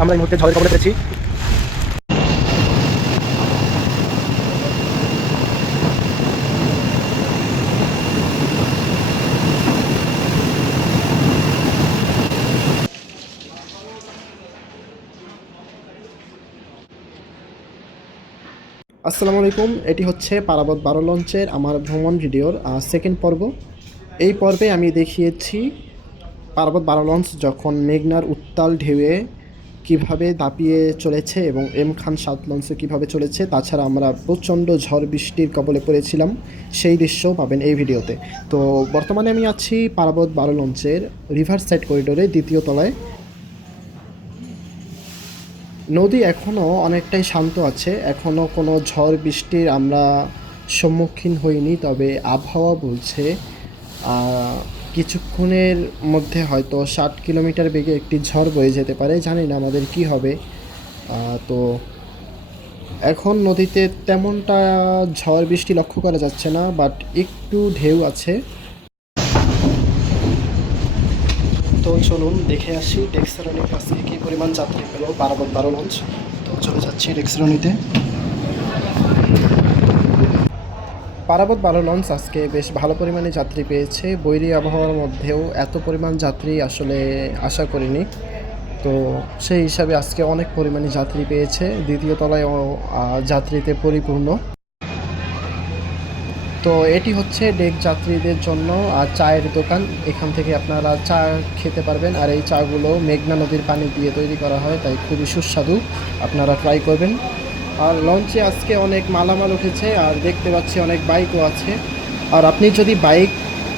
আমরা এই মুহূর্তে ঝড়ের কবলে পেয়েছি। আসসালামু আলাইকুম, এটি হচ্ছে পারাবত 12 লঞ্চের আমার ভ্রমণ ভিডিওর সেকেন্ড পর্ব। এই পর্বে আমি দেখিয়েছি পারাবত 12 লঞ্চ যখন মেঘনার উত্তাল ঢেউয়ে কীভাবে দাপিয়ে চলেছে এবং এম খান 7 লঞ্চে কীভাবে চলেছে। তাছাড়া আমরা প্রচণ্ড ঝড় বৃষ্টির কবলে পড়েছিলাম, সেই দৃশ্যও পাবেন এই ভিডিওতে। তো বর্তমানে আমি আছি পারাবত 12 লঞ্চের রিভার সাইড করিডোরে দ্বিতীয় তলায়। নদী এখনও অনেকটাই শান্ত আছে, এখনও কোনো ঝড় বৃষ্টির আমরা সম্মুখীন হইনি। তবে আবহাওয়া বলছে কিছুক্ষণের মধ্যে হয়তো 60 কিলোমিটার বেগে একটি ঝড় বয়ে যেতে পারে। জানি না আমাদের কি হবে। তো এখন নদীতে তেমনটা ঝড় বৃষ্টি লক্ষ্য করা যাচ্ছে না, বাট একটু ঢেউ আছে। তো চলুন দেখে আসি ডেক্সেরনির কাছে কী পরিমাণ যাত্রী পেল পারাবত 12 লঞ্চ। তো চলে যাচ্ছি ডেক্সেরনিতে। পারাবত 12 লঞ্চ আজকে বেশ ভালো পরিমাণে যাত্রী পেয়েছে। বৈরী আবহাওয়ার মধ্যেও এত পরিমাণ যাত্রী আসলে আশা করিনি। তো সেই হিসাবে আজকে অনেক পরিমাণে যাত্রী পেয়েছে। দ্বিতীয় তলায়ও যাত্রীতে পরিপূর্ণ। তো এটি হচ্ছে ডেক যাত্রীদের জন্য চায়ের দোকান। এখান থেকে আপনারা চা খেতে পারবেন। আর এই চাগুলো মেঘনা নদীর পানি দিয়ে তৈরি করা হয়, তাই খুবই সুস্বাদু, আপনারা ট্রাই করবেন। আর লঞ্চে আজকে অনেক মালামাল উঠেছে, আর দেখতে পাচ্ছি অনেক বাইকও আছে। আর আপনি যদি বাইক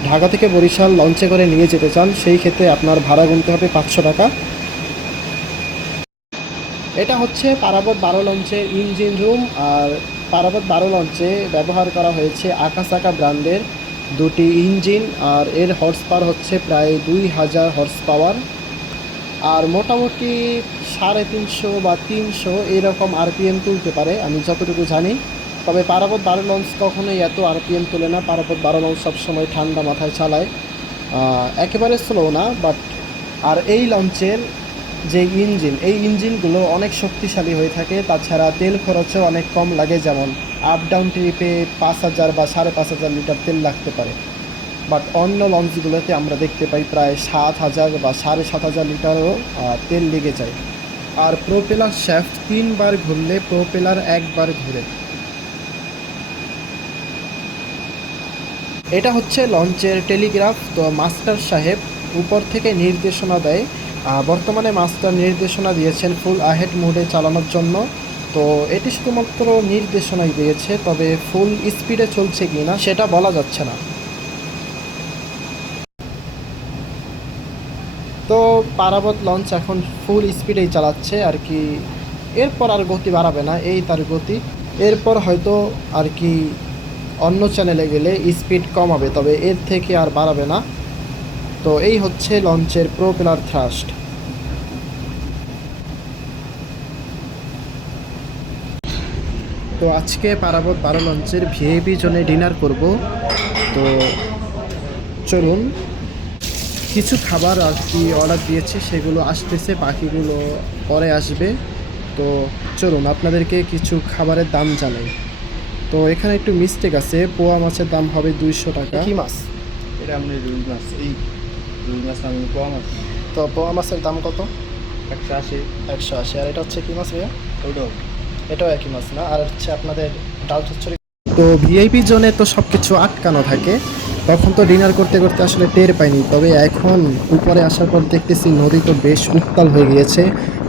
ঢাকা থেকে বরিশাল লঞ্চে করে নিয়ে যেতে চান, সেই ক্ষেত্রে আপনার ভাড়া গুনতে হবে 500 টাকা। এটা হচ্ছে পারাবত 12 লঞ্চের ইঞ্জিন রুম। আর পারাবত 12 লঞ্চে ব্যবহার করা হয়েছে আকাসাকা ব্র্যান্ডের দুটি ইঞ্জিন। আর এর হর্স পাওয়ার হচ্ছে প্রায় 2000 হর্স পাওয়ার। আর মোটামুটি 350 বা 300 এরকম আরপিএম তুলতে পারে আমি যতটুকু জানি। তবে পারাবত 12 লঞ্চ কখনোই এত আরপিএম তোলে না। পারাবত 12 লঞ্চ সবসময় ঠান্ডা মাথায় চালায়, একেবারে স্লো না। বাট আর এই লঞ্চের যে ইঞ্জিন, এই ইঞ্জিনগুলো অনেক শক্তিশালী হয়ে থাকে। তাছাড়া তেল খরচও অনেক কম লাগে, যেমন আপ ডাউন ট্রিপে 5000 বা 5500 লিটার তেল লাগতে পারে। বাট অন্য লঞ্চগুলোতে আমরা দেখতে পাই প্রায় 7000 বা 7500 লিটারও তেল লেগে যায়। আর প্রোপেলার শ্যাফট 3 বার ঘুরলে প্রোপেলার একবার ঘুরে। এটা হচ্ছে লঞ্চের টেলিগ্রাফ। তো মাস্টার সাহেব উপর থেকে নির্দেশনা দেয়। বর্তমানে মাস্টার নির্দেশনা দিয়েছেন ফুল আহেড মোডে চালানোর জন্য। তো এটি শুধুমাত্র নির্দেশনাই দিয়েছে, তবে ফুল স্পিডে চলছে কি না সেটা বলা যাচ্ছে না। তো পারাবত লঞ্চ এখন ফুল স্পিডেই চালাচ্ছে আর কি। এরপর আর গতি বাড়াবে না, এই তার গতি। এরপর হয়তো আর কি অন্য চ্যানেলে গেলে স্পিড কমাবে, তবে এর থেকে আর বাড়াবে না। তো এই হচ্ছে লঞ্চের প্রোপেলার থ্রাস্ট। তো আজকে পারাবত 12 লঞ্চের ভিআইপি জোনে ডিনার করব। তো চলুন, কিছু খাবার আর কি অর্ডার দিয়েছি, সেগুলো আসতেছে, বাকিগুলো পরে আসবে। তো চলুন আপনাদেরকে কিছু খাবারের দাম জানাই। তো এখানে একটু মিস্টেক আছে, পোয়া মাছের দাম হবে 200 টাকা। কি মাছ এটা আপনি রুই মাছ, এই রুই মাছ আমি পোয়া মাছ। তো পোয়া মাছের দাম কত? 180। 180। আর এটা হচ্ছে কি মাছ ভাইয়া? ওটাও এটাও একই মাছ না? আর হচ্ছে আপনাদের ডাল চচ্চড়ি। তো ভিআইপি জোনে তো সব কিছু আটকানো থাকে, তখন তো ডিনার করতে করতে আসলে টের পাইনি। তবে এখন উপরে আসার পর দেখতেছি নদী তো বেশ উত্তাল হয়ে গিয়েছে।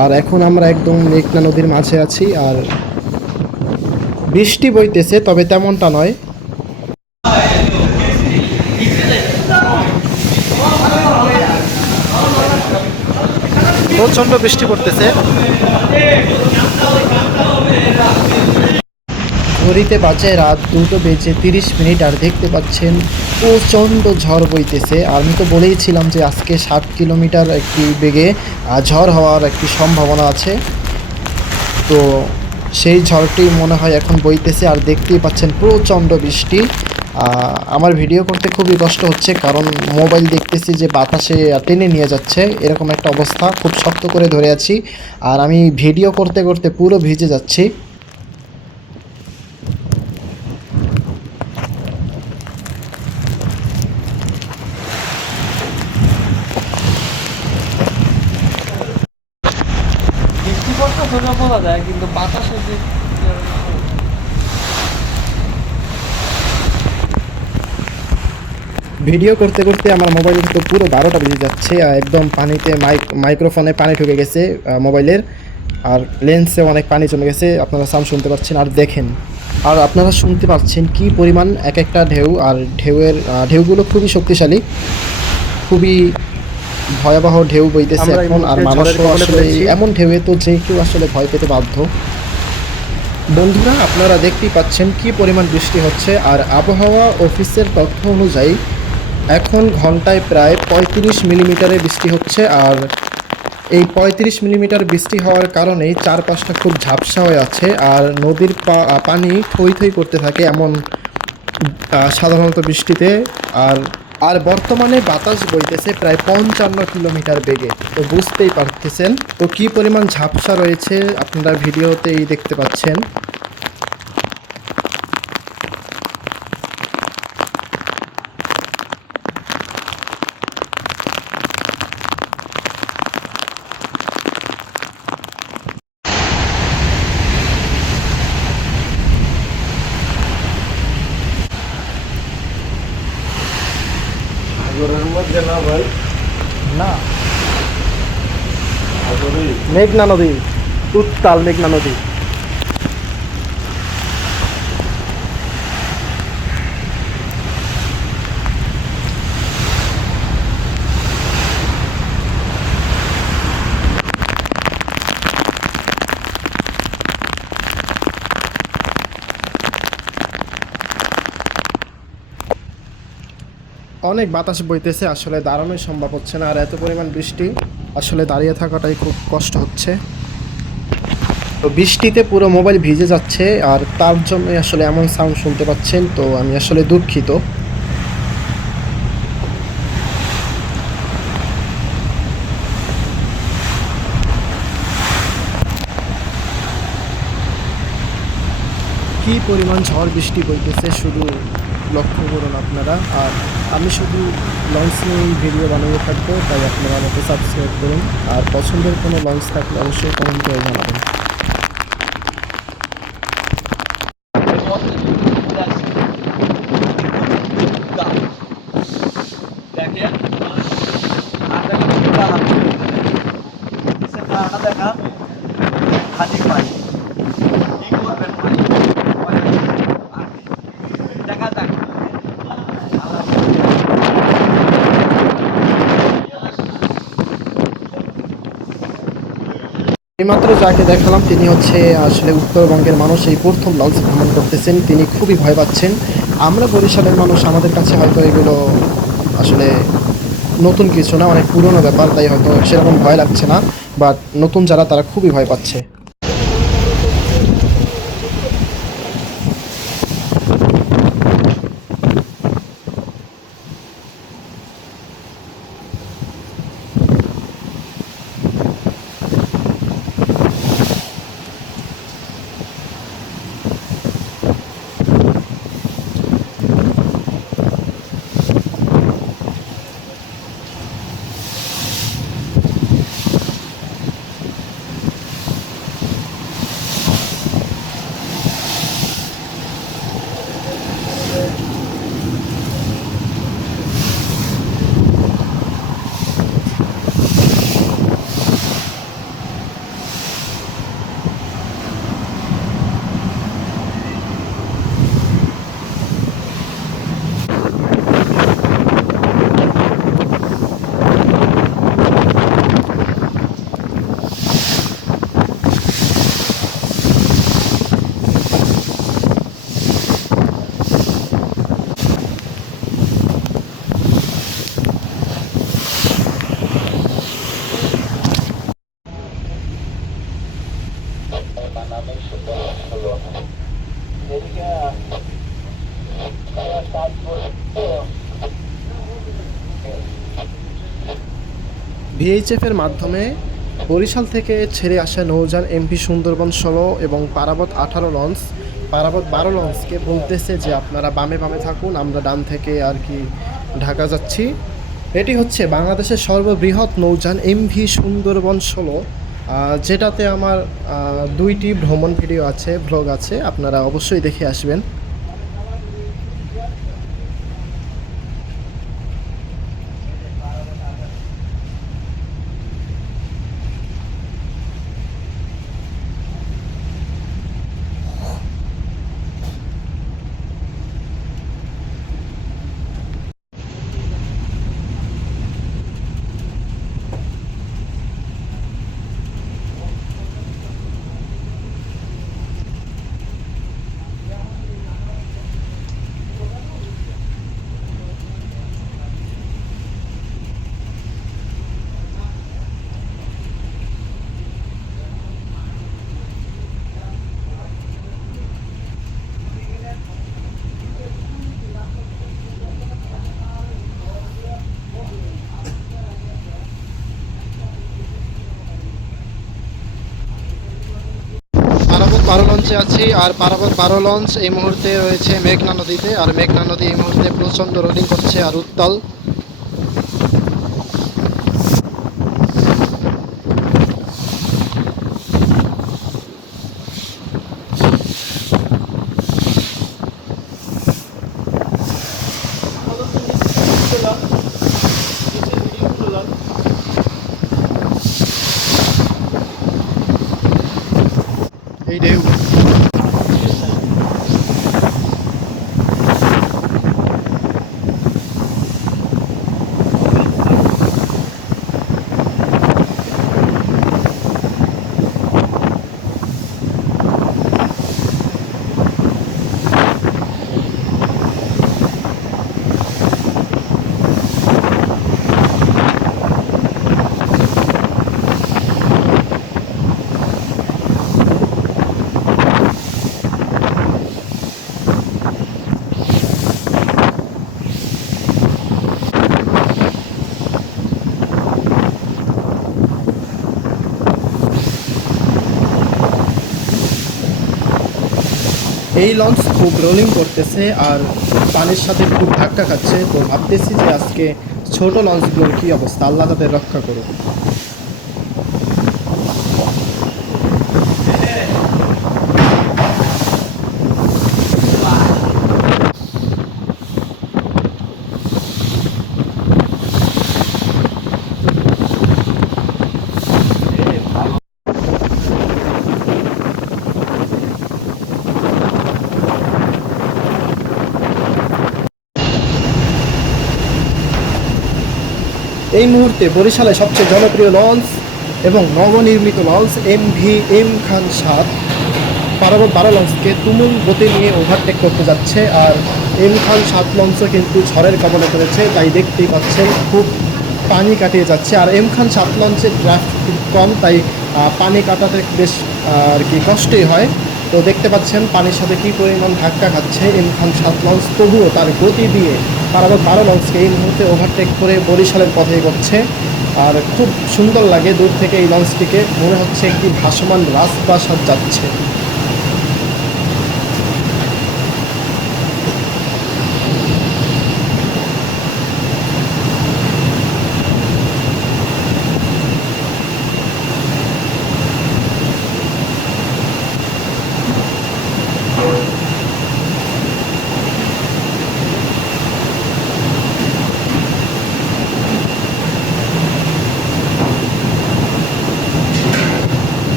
আর এখন আমরা একদম মেঘনা নদীর মাঝে আছি, আর বৃষ্টি বইতেছে, তবে তেমনটা নয়। প্রচণ্ড বৃষ্টি পড়তেছে। ঘড়িতে বাজে রাত 2:30। আর দেখতে পাচ্ছেন প্রচণ্ড ঝড় বইতেছে। আর আমি তো বলেইছিলাম যে আজকে 60 কিলোমিটার একটি বেগে ঝড় হওয়ার একটি সম্ভাবনা আছে। তো সেই ঝড়টি মনে হয় এখন বইতেছে, আর দেখতেই পাচ্ছেন প্রচণ্ড বৃষ্টি। আমার ভিডিও করতে খুবই কষ্ট হচ্ছে, কারণ মোবাইল দেখতেছি যে বাতাসে টেনে নিয়ে যাচ্ছে, এরকম একটা অবস্থা। খুব শক্ত করে ধরে আছি, আর আমি ভিডিও করতে করতে পুরো ভিজে যাচ্ছি। বৃষ্টি পড়তে সোজা বলা যায়, কিন্তু বাতাসের যে ভিডিও করতে করতে আমার মোবাইল তো পুরো 12টা বেজে যাচ্ছে, আর একদম পানিতে মাইক্রোফোনে পানি ঢুকে গেছে মোবাইলের, আর লেন্সে অনেক পানি জমে গেছে। আপনারা সাউন্ড শুনতে পাচ্ছেন, আর দেখেন, আর আপনারা শুনতে পাচ্ছেন কি পরিমাণ এক একটা ঢেউ, আর ঢেউগুলো খুবই শক্তিশালী, খুবই ভয়াবহ ঢেউ বইতেছে আমরা এই এখন। আর মুহূর্তে মানুষও ঝড়ের কবলে আসলে পড়েছি। এমন ঢেউয়ে তো যে কেউ আসলে ভয় পেতে বাধ্য। বন্ধুরা, আপনারা দেখতেই পাচ্ছেন কি পরিমাণ বৃষ্টি হচ্ছে, আর আবহাওয়া অফিসের তথ্য অনুযায়ী এখন ঘন্টায় প্রায় 35 মিলিমিটারের বৃষ্টি হচ্ছে। আর এই 35 মিলিমিটার বৃষ্টি হওয়ার কারণেই চারপাশটা খুব ঝাপসা হয়ে আছে, আর নদীর পানি থই থই করতে থাকে এমন সাধারণত বৃষ্টিতে। আর আর বর্তমানে বাতাস বইতেছে প্রায় 55 কিলোমিটার বেগে, তো বুঝতেই পারতেছেন তো কি পরিমাণ ঝাপসা রয়েছে, আপনারা ভিডিওতেই দেখতে পাচ্ছেন। সাগরের মধ্যে না ভাই, না, সাগরে মেঘনা নদী, উত্তাল মেঘনা নদী। অনেক বাতাস বইতেছে, আসলে দাঁড়ানোই সম্ভব হচ্ছে না, আর এত পরিমাণ বৃষ্টি আসলে দাঁড়িয়ে থাকাটাই খুব কষ্ট হচ্ছে। তো বৃষ্টিতে পুরো মোবাইল ভিজে যাচ্ছে, আর তার জন্যই আসলে এমন সাউন্ড শুনতে পাচ্ছেন, তো আমি আসলে দুঃখিত। কি পরিমাণ ঝড় বৃষ্টি বইতেছে শুধু লক্ষ্য করুন আপনারা। আর আমি শুধু লঞ্চ নিয়েই ভিডিও বানিয়ে থাকবো, তাই আপনারা আমাকে সাবস্ক্রাইব করুন, আর পছন্দের কোনো লঞ্চ থাকলে অবশ্যই কমেন্ট করে জানাবেন। দেখেন দেখা হাতি পাই কি করবেন ভাই, দেখা যাক। এইমাত্র যাকে দেখালাম তিনি হচ্ছে আসলে উত্তরবঙ্গের মানুষ, এই প্রথম লঞ্চ ভ্রমণ করতেছেন, তিনি খুবই ভয় পাচ্ছেন। আমরা বরিশালের মানুষ, আমাদের কাছে হয়তো এগুলো আসলে নতুন কিছু না, অনেক পুরনো ব্যাপার, তাই হয়তো সেরকম ভয় লাগছে না, বাট নতুন যারা তারা খুবই ভয় পাচ্ছে। ভিএইচএফ এর মাধ্যমে বরিশাল থেকে ছেড়ে আসা নৌযান এমভি সুন্দরবন 16 এবং পারাবত 18 লঞ্চ পারাবত 12 লঞ্চকে বলতেছে যে আপনারা বামে বামে থাকুন, আমরা ডান থেকে আর কি ঢাকা যাচ্ছি। এটি হচ্ছে বাংলাদেশের সর্ববৃহৎ নৌযান এমভি সুন্দরবন 16, যেটাতে আমার 2টি ভ্রমণ ভিডিও আছে, ভ্লগ আছে, আপনারা অবশ্যই দেখে আসবেন। পারাবত 12 লঞ্চে আছি, আর পারাবত 12 লঞ্চ এই মুহূর্তে রয়েছে মেঘনা নদীতে, আর মেঘনা নদী এই মুহূর্তে প্রচণ্ড রোলিং করছে আর উত্তাল। এই ঢেউ এই লঞ্চ খুব রোলিং করতেছে আর পানির সাথে খুব ধাক্কা খাচ্ছে, তো ভাবতেছি যে আজকে ছোট লঞ্চগুলোর কী অবস্থা, আল্লাহ তাদের রক্ষা করুক। এই মুহূর্তে বরিশালে সবচেয়ে জনপ্রিয় লঞ্চ এবং নবনির্মিত লঞ্চ এমভি এম খান 7 পারাবত 12 লঞ্চকে তুমুল গতি নিয়ে ওভারটেক করতে যাচ্ছে, আর এম খান 7 লঞ্চও কিন্তু ঝড়ের কবলে পড়েছে, তাই দেখতেই পাচ্ছেন খুব পানি কাটিয়ে যাচ্ছে। আর এম খান 7 লঞ্চের ড্রাফট খুব কম, তাই পানি কাটাতে বেশ আর কি কষ্টই হয়। তো দেখতে পাচ্ছেন পানির সাথে কী পরিমাণ ধাক্কা খাচ্ছে এম খান 7 লঞ্চ, তবুও তার গতি দিয়ে পারাবত 12 লঞ্চকে এই মুহূর্তে ওভারটেক করে বরিশালের পথে এগোচ্ছে। আর খুব সুন্দর লাগে দূর থেকে এই লঞ্চটিকে, মনে হচ্ছে একটি ভাসমান রাজপ্রাসাদ যাচ্ছে।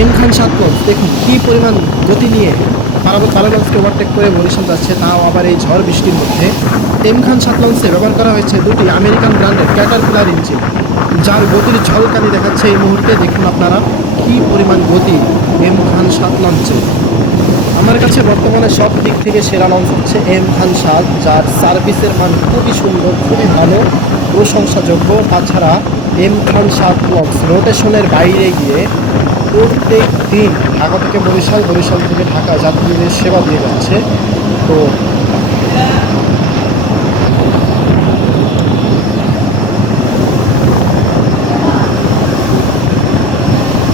এম খান 7 লঞ্চ দেখুন কী পরিমাণ গতি নিয়ে পারাবত 12 লঞ্চকে ওভারটেক করে বরিশাল যাচ্ছে, তাও আবার এই ঝড় বৃষ্টির মধ্যে। এম খান 7 লঞ্চে ব্যবহার করা হয়েছে দুটি আমেরিকান ব্র্যান্ডের ক্যাটারপিলার ইঞ্জিন, যার গতির ঝলকানি দেখাচ্ছে এই মুহূর্তে। দেখুন আপনারা কী পরিমাণ গতি এম খান 7 লঞ্চে। আমার কাছে বর্তমানে সব দিক থেকে সেরা লঞ্চ হচ্ছে এম খান 7, যার সার্ভিসের মান খুবই সুন্দর, খুবই ভালো, প্রশংসাযোগ্য। তাছাড়া এম খান 7 লঞ্চ রোটেশনের বাইরে গিয়ে প্রত্যেক দিন ঢাকা থেকে বরিশাল, বরিশাল থেকে ঢাকা যাত্রীদের সেবা দিয়ে যাচ্ছে। তো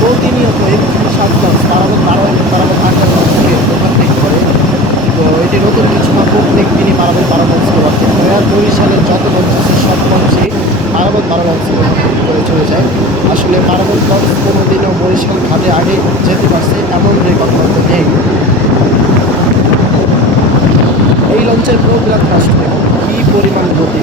প্রতিনিয়ত এম খান 7 লঞ্চ পারাবত 12 এবং পারাবত 8 লঞ্চকে ওভারটেক করে। তো এটি নতুন কিছু না, প্রত্যেক দিনই পারাবত 12 লঞ্চকে ওভারটেক করে। আর বরিশালের যত লঞ্চ আছে সব লঞ্চই পারাবত 12 লঞ্চকে ওভারটেক করে চলে যায়। আসলে পারাবত লঞ্চ কোনোদিনও বরিশাল ঘাটে আগে যেতে পারছে এমন রেকর্ড হয়তো নেই। এই লঞ্চের প্রোগ্রাম ফার্স্ট দেখুন কী পরিমাণ গতি।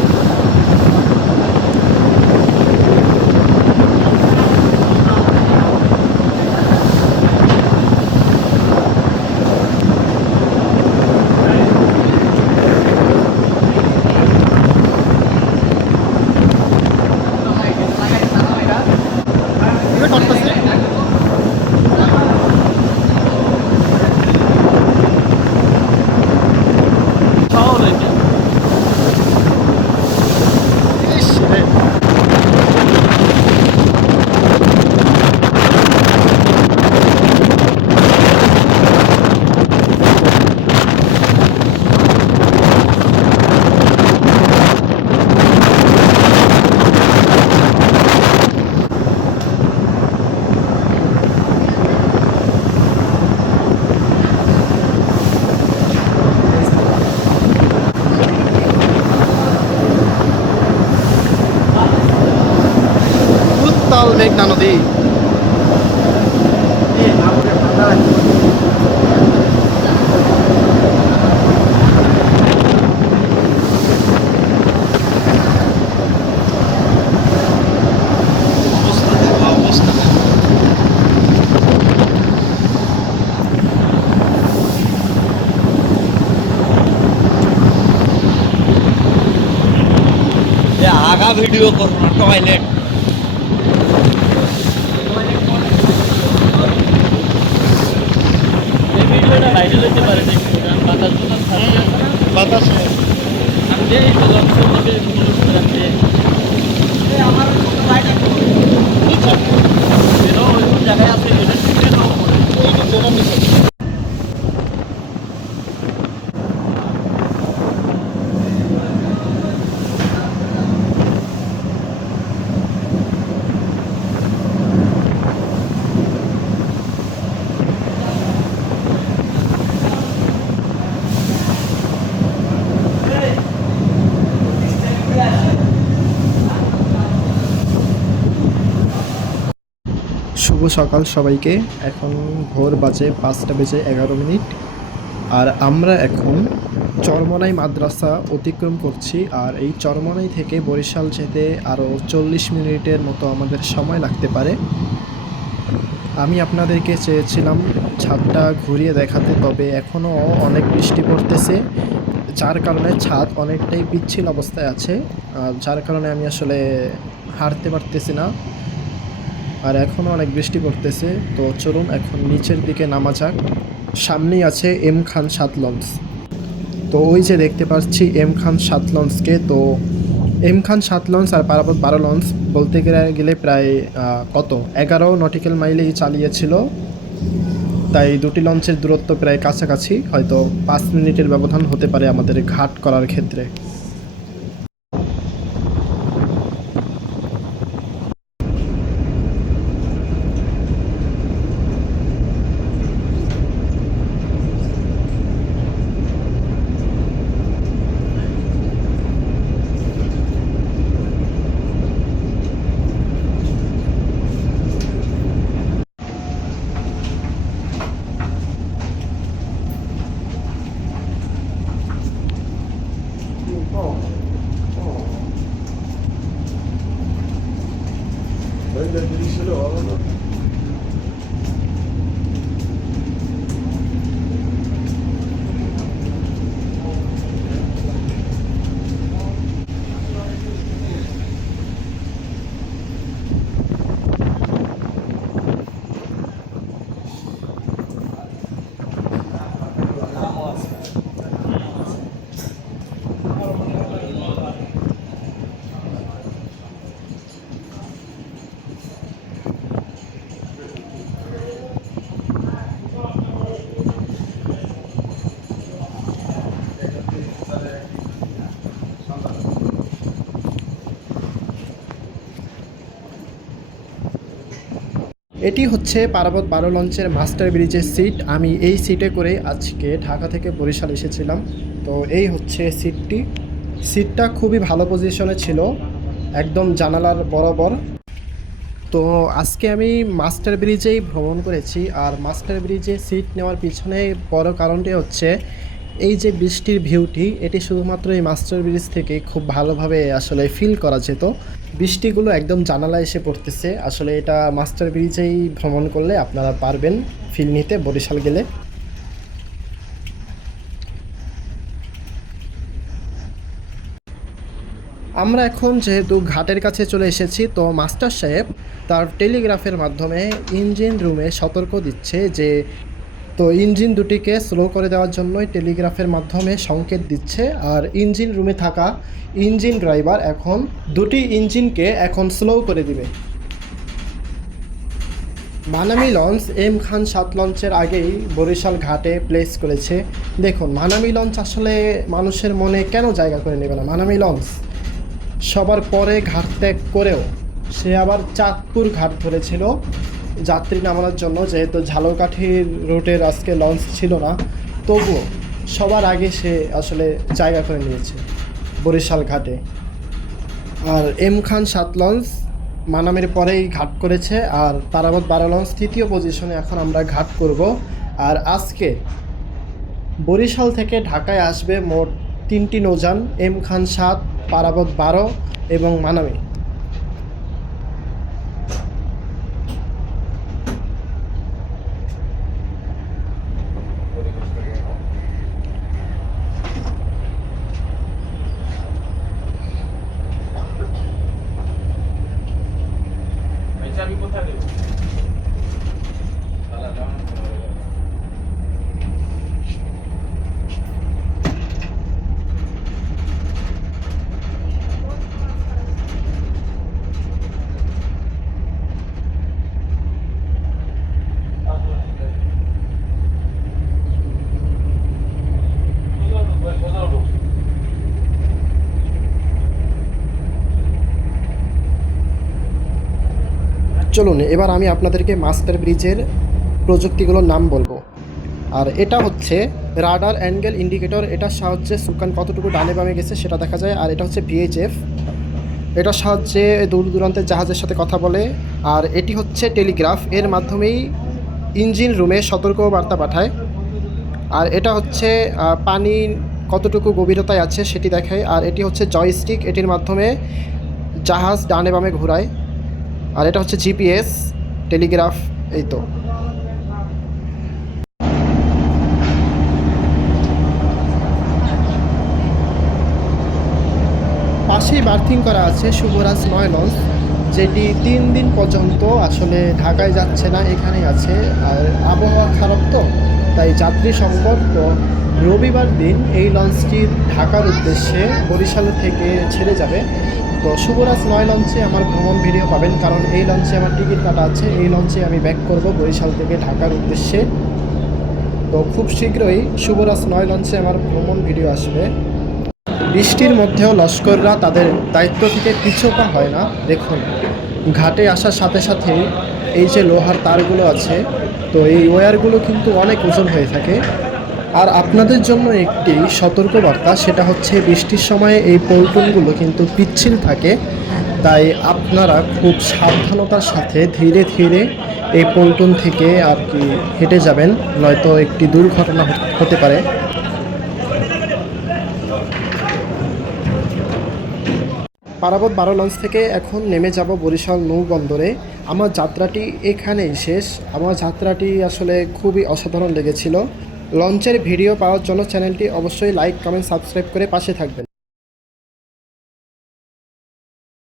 এটা করতেছে শহর হইতে ইস রে। উত্তাল মেঘনা নদী। আগা ভিডিও করবো না, টয়লেট এই ভিডিওটা ভাইরাল হতে পারে, দেখুন বাতাস বাতাস থাকছে বাতাসে আমি যে এই তো জনসন থেকে ভিডিও যাচ্ছে আমার নিচে বেরো ওই কোন জায়গায় আছে এটা ঠিক না উপরে এই নিচে ওটার নিচে। শুভ সকাল সবাইকে। এখন ভোর বাজে 5:11। আর আমরা এখন চরমনাই মাদ্রাসা অতিক্রম করছি। আর এই চরমনাই থেকে বরিশাল যেতে আরও 40 মিনিটের মতো আমাদের সময় লাগতে পারে। আমি আপনাদেরকে চেয়েছিলাম ছাদটা ঘুরিয়ে দেখাতে, তবে এখনও অনেক বৃষ্টি পড়তেছে, যার কারণে ছাদ অনেকটাই পিচ্ছিল অবস্থায় আছে, আর যার কারণে আমি আসলে হাঁটতে পারতেছি না। আর এখনও অনেক বৃষ্টি পড়তেছে। তো চলুন এখন নিচের দিকে নামা যাক। সামনেই আছে এম খান 7 লঞ্চ। তো ওই যে দেখতে পাচ্ছি এম খান 7 লঞ্চকে। তো এম খান 7 লঞ্চ আর পারাবত 12 লঞ্চ বলতে গেলে প্রায় কত 11 নটিক্যাল মাইলেই চালিয়েছিল। তাই দুটি লঞ্চের দূরত্ব প্রায় কাছাকাছি, হয়তো 5 মিনিটের ব্যবধান হতে পারে আমাদের ঘাট করার ক্ষেত্রে। এটি হচ্ছে পারাবত 12 লঞ্চের মাস্টার ব্রিজের সিট। আমি এই সিটে করে আজকে ঢাকা থেকে বরিশাল এসেছিলাম। তো এই হচ্ছে সিটটা খুবই ভালো পজিশনে ছিল, একদম জানালার বরাবর। তো আজকে আমি মাস্টার ব্রিজেই ভ্রমণ করেছি। আর মাস্টার ব্রিজে সিট নেওয়ার পিছনে বড় কারণটি হচ্ছে এই যে বৃষ্টির ভিউটি, এটি শুধুমাত্র এই মাস্টার ব্রিজ থেকে খুব ভালোভাবে আসলে ফিল করা যেত। বৃষ্টিগুলো একদম জানালায় এসে পড়তেছে। আসলে এটা মাস্টার ব্রিজেই ভ্রমণ করলে আপনারা পারবেন ফিল নিতে বরিশাল গেলে। আমরা এখন যেহেতু ঘাটের কাছে চলে এসেছি, তো মাস্টার সাহেব তার টেলিগ্রাফের মাধ্যমে ইঞ্জিন রুমে সতর্ক দিচ্ছে যে, তো ইঞ্জিন দুটিকে স্লো করে দেওয়ার জন্যই টেলিগ্রাফের মাধ্যমে সংকেত দিচ্ছে। আর ইঞ্জিন রুমে থাকা ইঞ্জিন ড্রাইভার এখন দুটি ইঞ্জিনকে এখন স্লো করে দিবে। মানামি লঞ্চ এম খান 7 লঞ্চের আগেই বরিশাল ঘাটে প্লেস করেছে। দেখুন, মানামি লঞ্চ আসলে মানুষের মনে কেন জায়গা করে নেবে না? মানামি লঞ্চ সবার পরে ঘাট ত্যাগ করেও সে আবার চাঁদপুর ঘাট ধরেছিল যাত্রী নামানোর জন্য, যেহেতু ঝালকাঠির রুটের আজকে লঞ্চ ছিল না, তবুও সবার আগে সে আসলে জায়গা করে নিয়েছে বরিশাল ঘাটে। আর এম খান 7 লঞ্চ মানামের পরেই ঘাট করেছে, আর পারাবত 12 লঞ্চ তৃতীয় পজিশনে এখন আমরা ঘাট করব। আর আজকে বরিশাল থেকে ঢাকায় আসবে মোট 3টি নৌযান, এম খান 7, পারাবত 12 এবং মানামি। আমি কোথায় দেবো? চলুন এবার আমি আপনাদেরকে মাস্টার ব্রিজের প্রযুক্তিগুলোর নাম বলবো। আর এটা হচ্ছে রাডার অ্যাঙ্গেল ইন্ডিকেটর, এটার সাহায্যে সুকান কতটুকু ডানে বামে গেছে সেটা দেখা যায়। আর এটা হচ্ছে ভিএইচএফ, এটার সাহায্যে দূর দূরান্তের জাহাজের সাথে কথা বলে। আর এটি হচ্ছে টেলিগ্রাফ, এর মাধ্যমেই ইঞ্জিন রুমে সতর্ক বার্তা পাঠায়। আর এটা হচ্ছে পানি কতটুকু গভীরতায় আছে সেটি দেখায়। আর এটি হচ্ছে জয়স্টিক, এটির মাধ্যমে জাহাজ ডানে বামে ঘোরায়। আর এটা হচ্ছে জিপিএস, টেলিগ্রাফ। এই তো পাশেই বার্থিং করা আছে শুভরাজ 9 লঞ্চ, যেটি 3 দিন পর্যন্ত আসলে ঢাকায় যাচ্ছে না, এখানেই আছে। আর আবহাওয়া খারাপ তো, তাই যাত্রী সংকট। তো রবিবার দিন এই লঞ্চটি ঢাকার উদ্দেশ্যে বরিশাল থেকে ছেড়ে যাবে। তো শুভরাজ 9 লঞ্চে আমার ভ্রমণ ভিডিও পাবেন, কারণ এই লঞ্চে আমার টিকিট কাটা আছে। এই লঞ্চে আমি ব্যাক করব বরিশাল থেকে ঢাকার উদ্দেশ্যে। তো খুব শীঘ্রই শুভরাজ 9 লঞ্চে আমার ভ্রমণ ভিডিও আসবে। বৃষ্টির মধ্যেও লস্কররা তাদের দায়িত্ব থেকে পিছপা হয় না। দেখুন, ঘাটে আসার সাথে সাথেই এই যে লোহার তারগুলো আছে, তো এই ওয়্যারগুলো কিন্তু অনেক ওজন হয়ে থাকে। আর আপনাদের জন্য একটি সতর্কবার্তা, সেটা হচ্ছে বৃষ্টির সময় এই পল্টনগুলো কিন্তু পিচ্ছিল থাকে, তাই আপনারা খুব সাবধানতার সাথে ধীরে ধীরে এই পল্টন থেকে আর কি হেঁটে যাবেন, নয়তো একটি দুর্ঘটনা হতে পারে। পারাবত 12 লঞ্চ থেকে এখন নেমে যাব বরিশাল নৌবন্দরে। আমার যাত্রাটি এখানেই শেষ। আমার যাত্রাটি আসলে খুবই অসাধারণ লেগেছিল। লঞ্চের ভিডিও পাওয়ার জন্য চ্যানেলটি অবশ্যই লাইক, কমেন্ট, সাবস্ক্রাইব করে পাশে থাকবেন।